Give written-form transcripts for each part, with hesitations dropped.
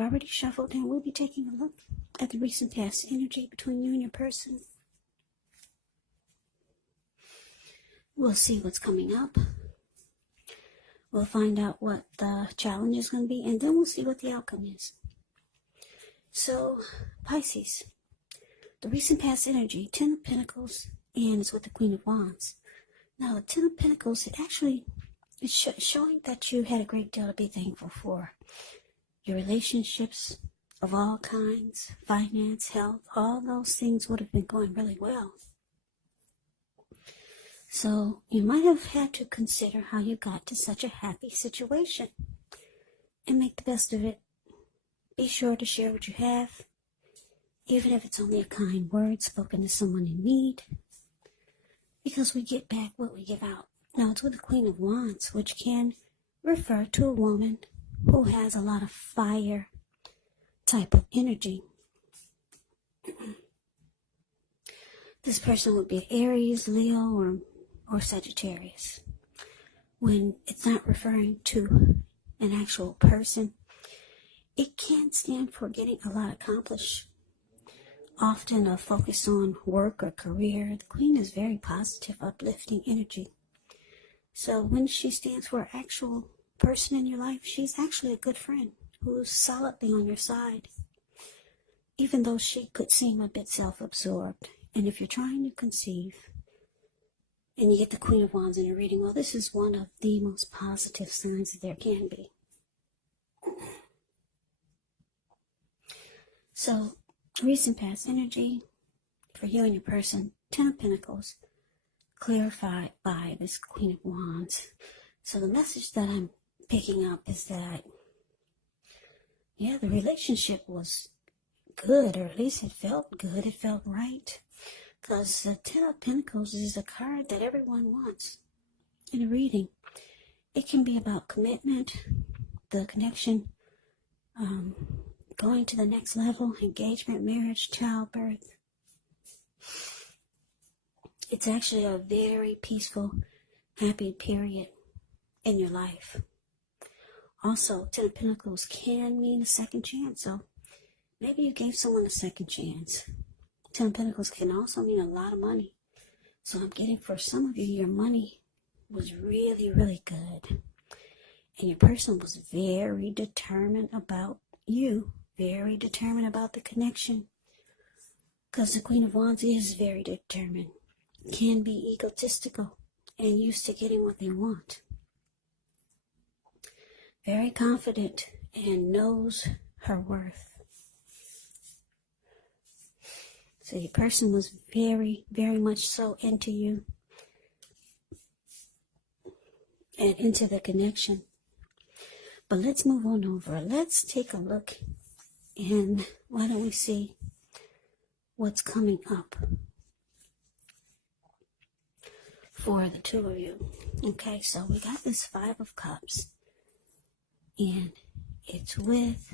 I've already shuffled, and we'll be taking a look at the recent past energy between you and your person. We'll see what's coming up. We'll find out what the challenge is going to be, and then we'll see what the outcome is. So, Pisces, the recent past energy, 10 of Pentacles, and it's with the Queen of Wands. Now, the 10 of Pentacles, it's showing that you had a great deal to be thankful for. Your relationships of all kinds, finance, health, all those things would have been going really well. So you might have had to consider how you got to such a happy situation and make the best of it. Be sure to share what you have, even if it's only a kind word spoken to someone in need, because we get back what we give out. Now, it's with the Queen of Wands, which can refer to a woman who has a lot of fire type of energy. This person would be Aries, Leo, or Sagittarius. When it's not referring to an actual person, it can stand for getting a lot accomplished. Often a focus on work or career. The Queen is very positive, uplifting energy. So when she stands for an actual person in your life, she's actually a good friend who's solidly on your side, even though she could seem a bit self-absorbed. And if you're trying to conceive and you get the Queen of Wands in your reading, well, this is one of the most positive signs that there can be. So, recent past energy for you and your person, 10 of Pentacles, clarified by this Queen of Wands. So the message that I'm picking up is that, yeah, the relationship was good, or at least it felt good, it felt right. Because the 10 of Pentacles is a card that everyone wants in a reading. It can be about commitment, the connection, going to the next level, engagement, marriage, childbirth. It's actually a very peaceful, happy period in your life. Also, 10 of Pentacles can mean a second chance. So maybe you gave someone a second chance. 10 of Pentacles can also mean a lot of money. So I'm getting for some of you, your money was really, really good. And your person was very determined about you. Very determined about the connection. Because the Queen of Wands is very determined. Can be egotistical and used to getting what they want. Very confident and knows her worth. So your person was very, very much so into you and into the connection. But let's move on over. Let's take a look, and why don't we see what's coming up for the two of you. Okay, so we got this 5 of Cups, and it's with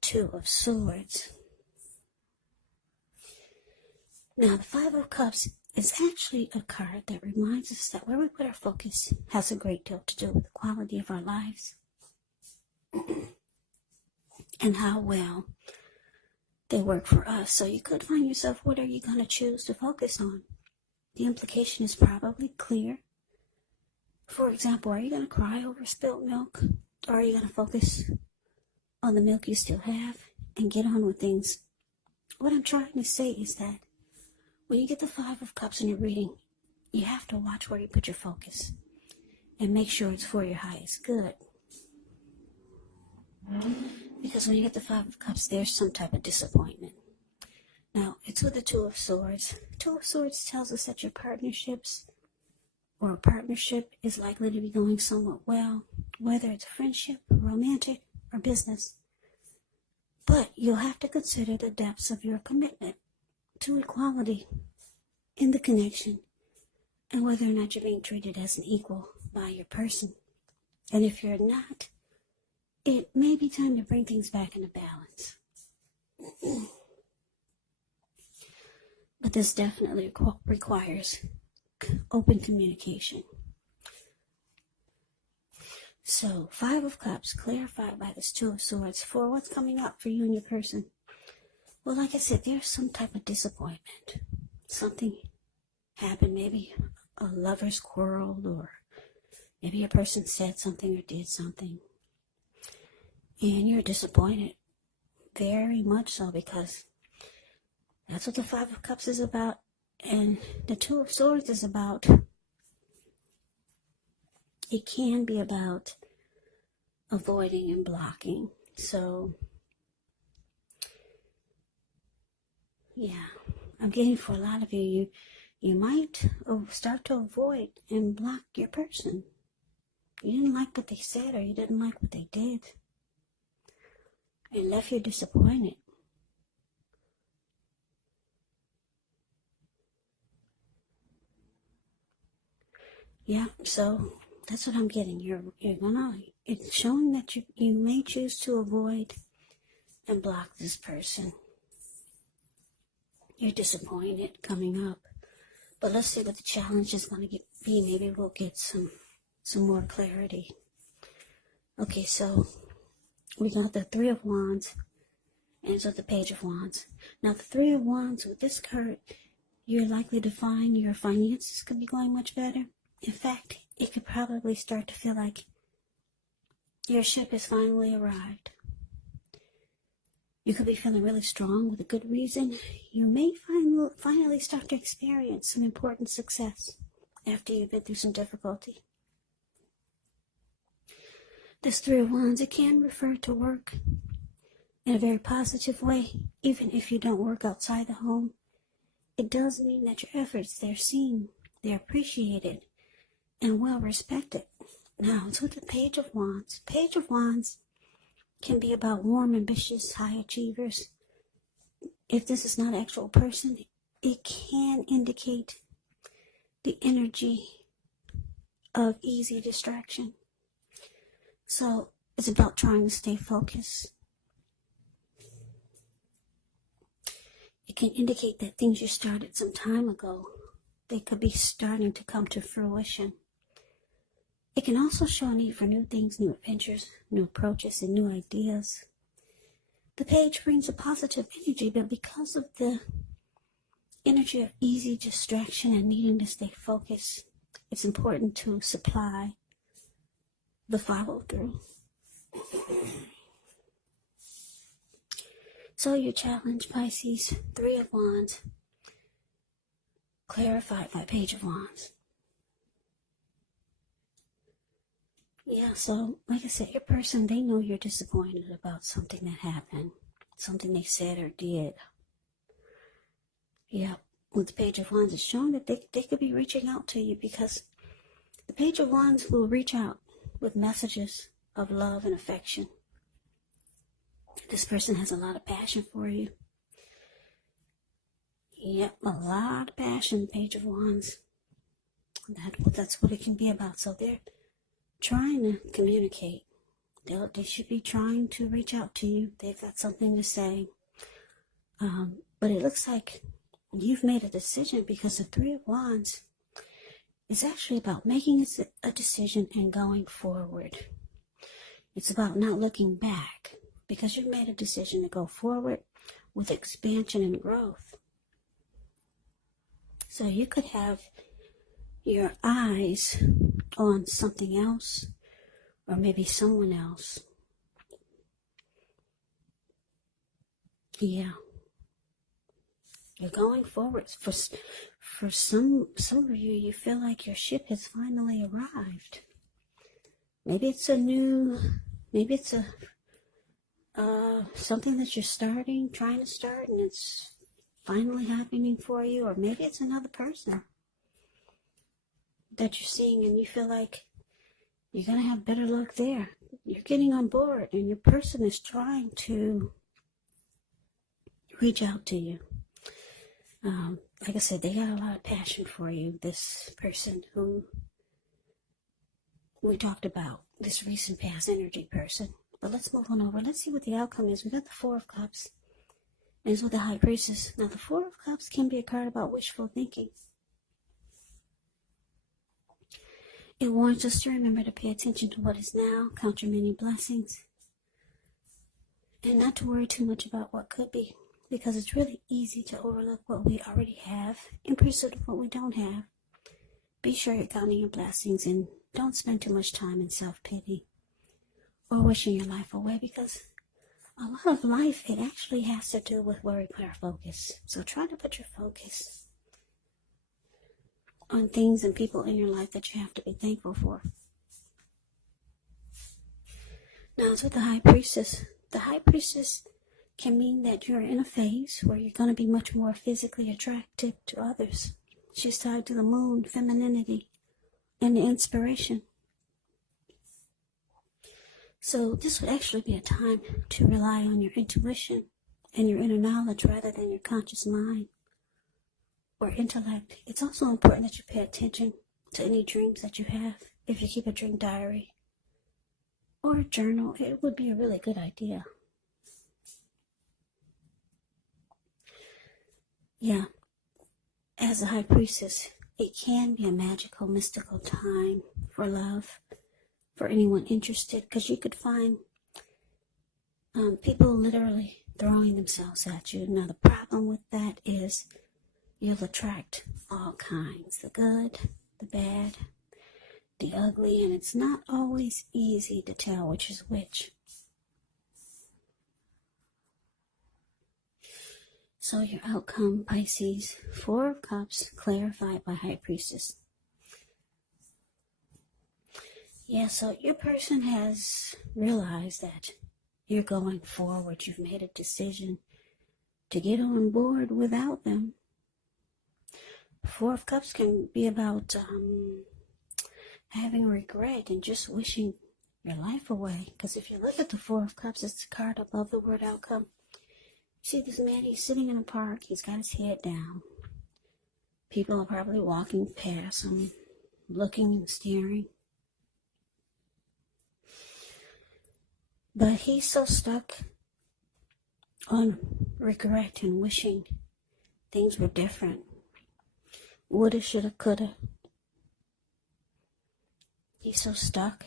2 of Swords. Now, the 5 of Cups is actually a card that reminds us that where we put our focus has a great deal to do with the quality of our lives and how well they work for us. So you could find yourself, what are you going to choose to focus on? The implication is probably clear. For example, are you going to cry over spilled milk? Or are you going to focus on the milk you still have and get on with things? What I'm trying to say is that when you get the 5 of Cups in your reading, you have to watch where you put your focus and make sure it's for your highest good. Because when you get the 5 of Cups, there's some type of disappointment. Now, it's with the 2 of Swords. 2 of Swords tells us that your partnerships or a partnership is likely to be going somewhat well, whether it's a friendship, romantic, or business. But you'll have to consider the depths of your commitment to equality in the connection and whether or not you're being treated as an equal by your person. And if you're not, it may be time to bring things back into balance. But this definitely requires open communication. So, Five of Cups, clarified by this Two of Swords, for what's coming up for you and your person. Well, like I said, there's some type of disappointment. Something happened, maybe a lover's quarrel, or maybe a person said something or did something. And you're disappointed. Very much so, because that's what the Five of Cups is about. And the Two of Swords is about, it can be about avoiding and blocking. So, yeah, I'm getting for a lot of you, you might start to avoid and block your person. You didn't like what they said, or you didn't like what they did. It left you disappointed. Yeah, so that's what I'm getting. It's showing that you may choose to avoid and block this person. You're disappointed coming up. But let's see what the challenge is going to be. Maybe we'll get some more clarity. Okay, so we got the Three of Wands and so the Page of Wands. Now the Three of Wands, with this card, you're likely to find your finances could be going much better. In fact, it could probably start to feel like your ship has finally arrived. You could be feeling really strong with a good reason. You may finally start to experience some important success after you've been through some difficulty. This Three of Wands, it can refer to work in a very positive way, even if you don't work outside the home. It does mean that your efforts, they're seen, they're appreciated, and well respected. Now, it's with the Page of Wands. Page of Wands can be about warm, ambitious, high achievers. If this is not an actual person, it can indicate the energy of easy distraction. So it's about trying to stay focused. It can indicate that things you started some time ago, they could be starting to come to fruition. It can also show a need for new things, new adventures, new approaches, and new ideas. The page brings a positive energy, but because of the energy of easy distraction and needing to stay focused, it's important to supply the follow-through. So your challenge, Pisces, Three of Wands, clarified by Page of Wands. Yeah, so like I said, your person, they know you're disappointed about something that happened, something they said or did. Yeah, with the Page of Wands, it's showing that they could be reaching out to you, because the Page of Wands will reach out with messages of love and affection. This person has a lot of passion for you. Yep, a lot of passion, Page of Wands. That's what it can be about. So they're trying to communicate. They should be trying to reach out to you. They've got something to say. But it looks like you've made a decision, because the Three of Wands is actually about making a decision and going forward. It's about not looking back, because you've made a decision to go forward with expansion and growth. So you could have your eyes on something else, or maybe someone else. Yeah. You're going forward. For some of you, you feel like your ship has finally arrived. Maybe it's something that you're trying to start, and it's finally happening for you. Or maybe it's another person that you're seeing, and you feel like you're going to have better luck there. You're getting on board, and your person is trying to reach out to you. Like I said, they got a lot of passion for you, this person who we talked about, this recent past energy person. But let's move on over. Let's see what the outcome is. We got the Four of Cups, and it's with the High Priestess. Now, the Four of Cups can be a card about wishful thinking. It warns us to remember to pay attention to what is now, count your many blessings, and not to worry too much about what could be, because it's really easy to overlook what we already have in pursuit of what we don't have. Be sure you're counting your blessings and don't spend too much time in self-pity or wishing your life away, because a lot of life, it actually has to do with where we put our focus. So try to put your focus on things and people in your life that you have to be thankful for. Now, it's with the High Priestess. The High Priestess can mean that you're in a phase where you're going to be much more physically attracted to others. She's tied to the moon, femininity, and the inspiration. So this would actually be a time to rely on your intuition and your inner knowledge rather than your conscious mind or intellect. It's also important that you pay attention to any dreams that you have. If you keep a dream diary or a journal, it would be a really good idea. Yeah, as a High Priestess, it can be a magical, mystical time for love, for anyone interested, because you could find people literally throwing themselves at you. Now, the problem with that is you'll attract all kinds, the good, the bad, the ugly, and it's not always easy to tell which is which. So your outcome, Pisces, 4 of Cups, clarified by High Priestess. Yeah, so your person has realized that you're going forward. You've made a decision to get on board without them. 4 of Cups can be about having regret and just wishing your life away. Because if you look at the 4 of Cups, it's the card above the word outcome. See this man, he's sitting in a park, he's got his head down. People are probably walking past him, looking and staring. But he's so stuck on regret and wishing things were different. Woulda, shoulda, coulda. He's so stuck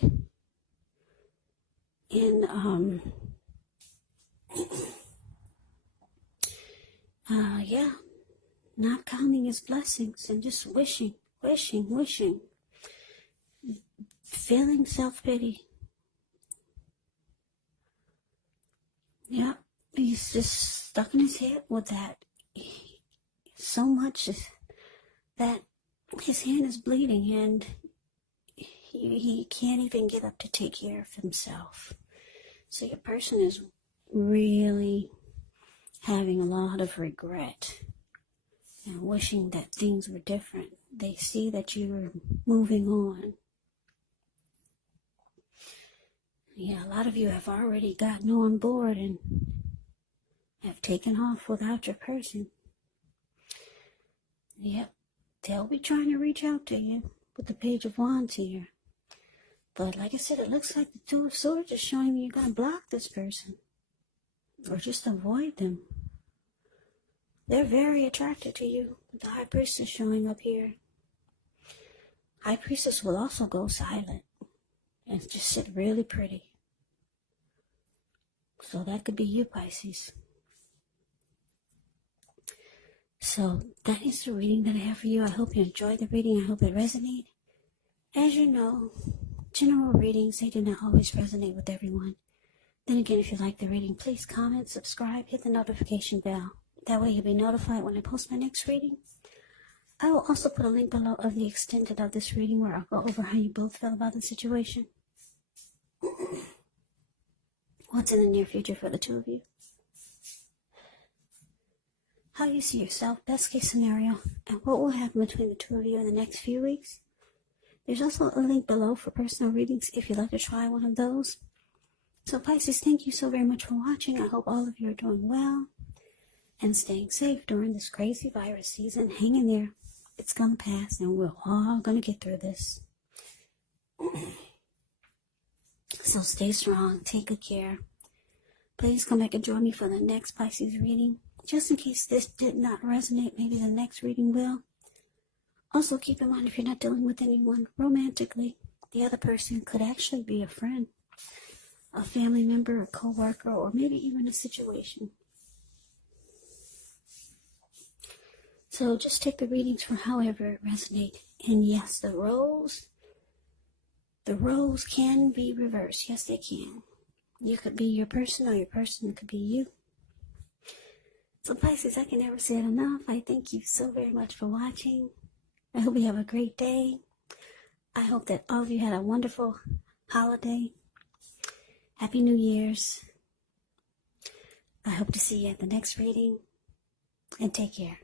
in, not counting his blessings and just wishing, feeling self-pity. Yeah, he's just stuck in his head with that so much that his hand is bleeding and he can't even get up to take care of himself. So your person is really having a lot of regret and wishing that things were different. They see that you're moving on. Yeah, a lot of you have already gotten on board and have taken off without your person. Yep, they'll be trying to reach out to you with the Page of Wands here. But like I said, it looks like the 2 of Swords is showing you you're going to block this person or just avoid them. They're very attracted to you with the High Priestess showing up here. High Priestess will also go silent and just sit really pretty. So that could be you, Pisces. So that is the reading that I have for you. I hope you enjoyed the reading. I hope it resonated. As you know, general readings, they do not always resonate with everyone. Then again, if you like the reading, please comment, subscribe, hit the notification bell. That way you'll be notified when I post my next reading. I will also put a link below of the extended of this reading where I'll go over how you both feel about the situation. What's in the near future for the 2 of you? How you see yourself, best case scenario, and what will happen between the 2 of you in the next few weeks. There's also a link below for personal readings if you'd like to try one of those. So Pisces, thank you so very much for watching. I hope all of you are doing well and staying safe during this crazy virus season. Hang in there. It's going to pass and we're all going to get through this. So stay strong. Take good care. Please come back and join me for the next Pisces reading. Just in case this did not resonate, maybe the next reading will. Also, keep in mind, if you're not dealing with anyone romantically, the other person could actually be a friend, a family member, a co-worker, or maybe even a situation. So just take the readings for however it resonates. And yes, the roles can be reversed. Yes, they can. You could be your person, or your person could be you. So Pisces, I can never say it enough. I thank you so very much for watching. I hope you have a great day. I hope that all of you had a wonderful holiday. Happy New Year's. I hope to see you at the next reading. And take care.